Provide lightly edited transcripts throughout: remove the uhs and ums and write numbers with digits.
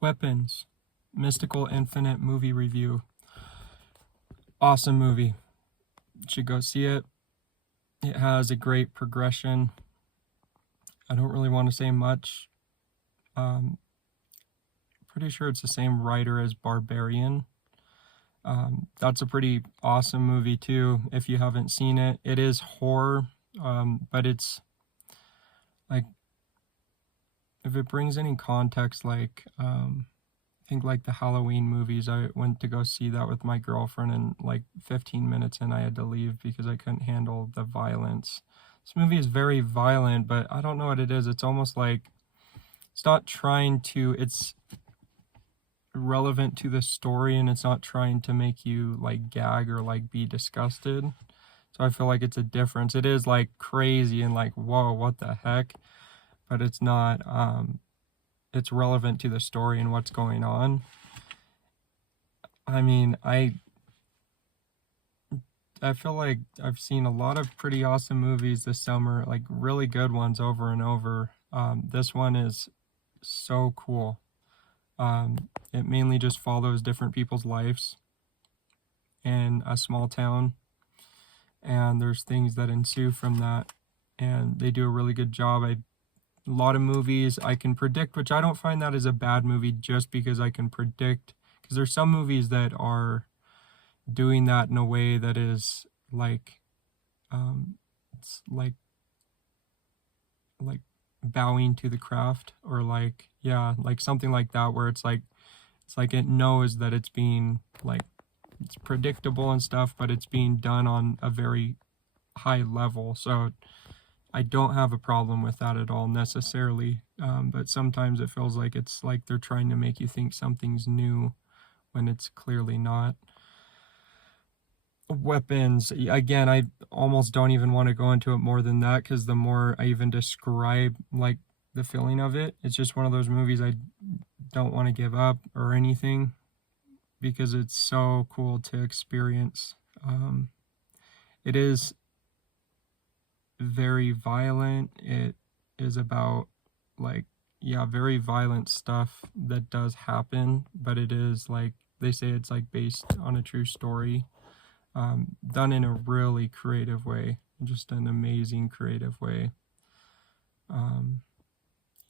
Weapons, Mystical Infinite movie review. Awesome movie. You should go see it. It has a great progression. I don't really want to say much. Pretty sure it's the same writer as Barbarian. That's a pretty awesome movie too, if you haven't seen it. It is horror, but it's like, if it brings any context, like, I think like the Halloween movies, I went to go see that with my girlfriend, and like 15 minutes in I had to leave because I couldn't handle the violence. This movie is very violent, but I don't know what it is. It's almost like it's not trying to, it's relevant to the story, and it's not trying to make you like gag or like be disgusted. So I feel like it's a difference. It is like crazy and like, whoa, what the heck? But it's not, it's relevant to the story and what's going on. I mean, I feel like I've seen a lot of pretty awesome movies this summer, like really good ones over and over. This one is so cool. It mainly just follows different people's lives in a small town, and there's things that ensue from that, and they do a really good job. A lot of movies I can predict, which I don't find that as a bad movie just because I can predict, because there's some movies that are doing that in a way that is like, it's like bowing to the craft, or like, yeah, like something like that, where it's like it knows that it's being like, it's predictable and stuff, but it's being done on a very high level. So I don't have a problem with that at all necessarily, but sometimes it feels like it's like they're trying to make you think something's new when it's clearly not. Weapons, again, I almost don't even want to go into it more than that, because the more I even describe like the feeling of it, it's just one of those movies I don't want to give up or anything, because it's so cool to experience. It is very violent. It is about like, yeah, very violent stuff that does happen, but it is like, they say it's like based on a true story, done in a really creative way, just an amazing creative way.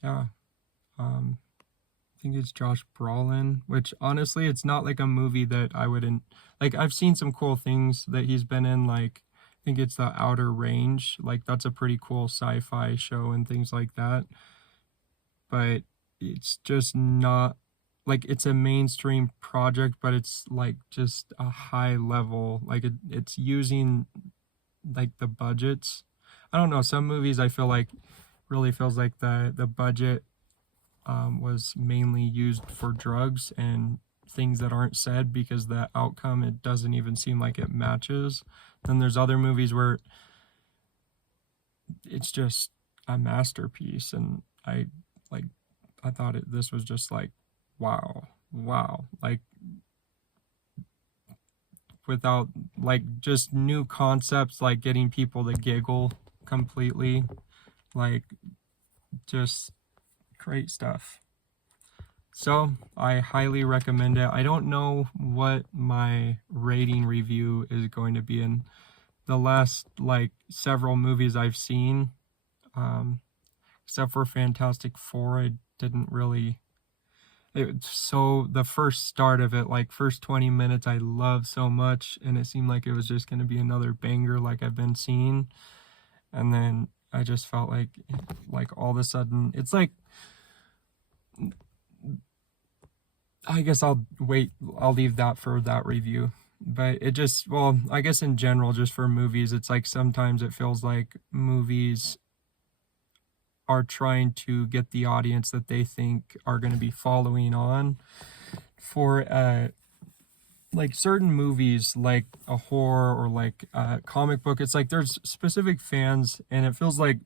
Yeah, I think it's Josh Brolin, which honestly, it's not like a movie that I wouldn't like. I've seen some cool things that he's been in, like I think it's The Outer Range. Like that's a pretty cool sci-fi show and things like that. But it's just not like, it's a mainstream project, but it's like just a high level. Like it's using like the budgets. I don't know. Some movies I feel like really feels like the budget was mainly used for drugs and things that aren't said, because the outcome, it doesn't even seem like it matches. Then there's other movies where it's just a masterpiece, and I like, I thought this was just like, wow, like, without like just new concepts, like getting people to giggle completely, like just great stuff. So I highly recommend it. I don't know what my rating review is going to be. In the last like several movies I've seen, except for Fantastic Four, I didn't really, so the first start of it, like first 20 minutes, I loved so much, and it seemed like it was just going to be another banger like I've been seeing. And then I just felt like all of a sudden, it's like, I guess I'll wait, I'll leave that for that review. But it just, well, I guess in general, just for movies, it's like sometimes it feels like movies are trying to get the audience that they think are going to be following on for like certain movies, like a horror or like a comic book. It's like there's specific fans, and it feels like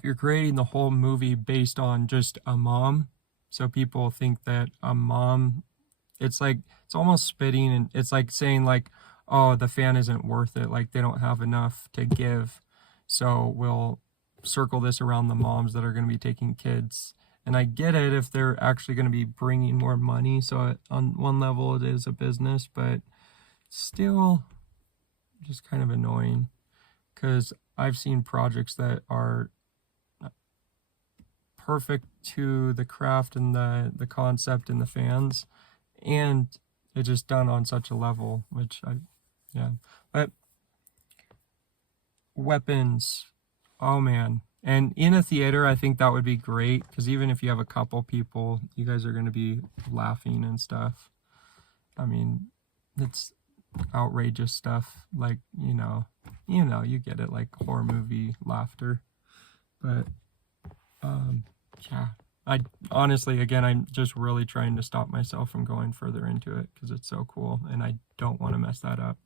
you're creating the whole movie based on just a mom. So people think that a mom, it's like, it's almost spitting, and it's like saying like, oh, the fan isn't worth it, like they don't have enough to give, so we'll circle this around the moms that are going to be taking kids And I get it if they're actually going to be bringing more money. So on one level, it is a business, but still just kind of annoying, because I've seen projects that are perfect to the craft and the concept and the fans, and it's just done on such a level, which yeah. But weapons, oh man. And in a theater, I think that would be great, because even if you have a couple people, you guys are going to be laughing and stuff. I mean, it's outrageous stuff, like, you get it, like horror movie laughter. But yeah, I honestly, again, I'm just really trying to stop myself from going further into it, because it's so cool and I don't want to mess that up.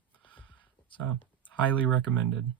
So highly recommended.